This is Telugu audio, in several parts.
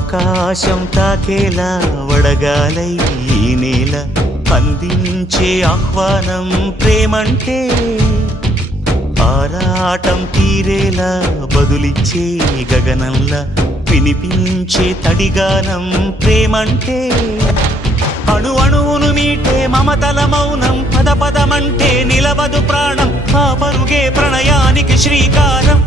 ఆకాశం తాకేలా వడగాలై ఈ నేల అందించే ఆహ్వానం ప్రేమంటే ఆరాటం తీరేలా బదులిచ్చే గగనంలా వినిపించే తడిగానం ప్రేమంటే అణు అణువును మీటే మమతల మౌనం పద పదమంటే నిలవదు ప్రాణం ఆ పరుగే ప్రణయానికి శ్రీకారం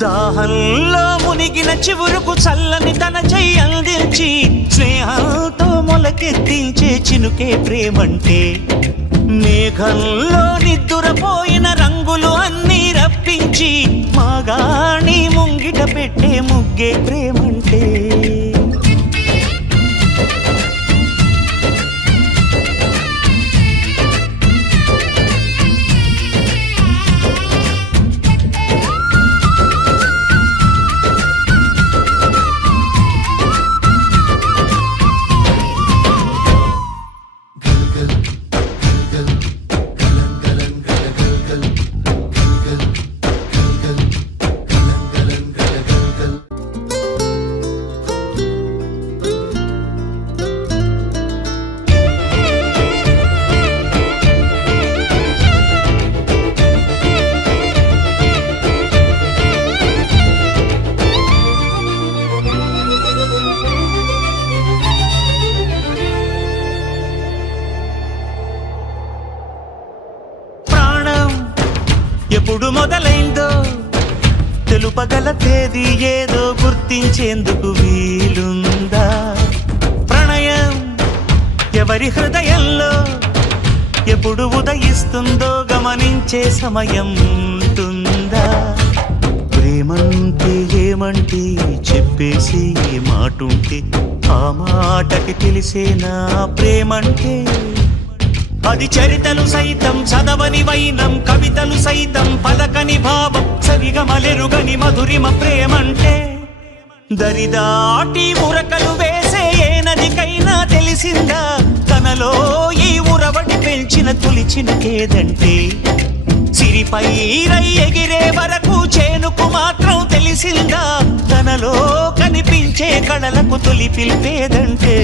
దాహంలో మునిగిన చివురుకు చల్లని తన చెయ్యి అందించి స్నేహంతో మొలకెత్తించే చినుకే ప్రేమంటే మేఘంలో నిద్దురపోయిన రంగులు అన్నీ రప్పించి మాగాణి ముంగిట పెట్టే ముగ్గే ప్రేమంటే ఎప్పుడు మొదలైందో తెలుపగల తేదీ ఏదో గుర్తించేందుకు వీలుందా ప్రణయం ఎవరి హృదయంలో ఎప్పుడు ఉదయిస్తుందో గమనించే సమయం ఉంటుందా ప్రేమంటే ఏమంటే చెప్పేసి మాటుంటే ఆ మాటకి తెలిసేనా ప్రేమంటే అది చరితలు సైతం చదవని వైనం కవితలు సైతం పలకని భావం సరిగమలెరుగని మధురిమ ప్రేమంటే దరిదాటి ఉరకలు వేసే ఏ నదికైనా తెలిసిందా తనలో ఈ ఉరవడి పెంచిన తొలిచినకేదంటే సిరిపై రై ఎగిరే వరకు చేనుకు మాత్రం తెలిసిందా తనలో కనిపించే కళలకు తొలి పిలిపేదంటే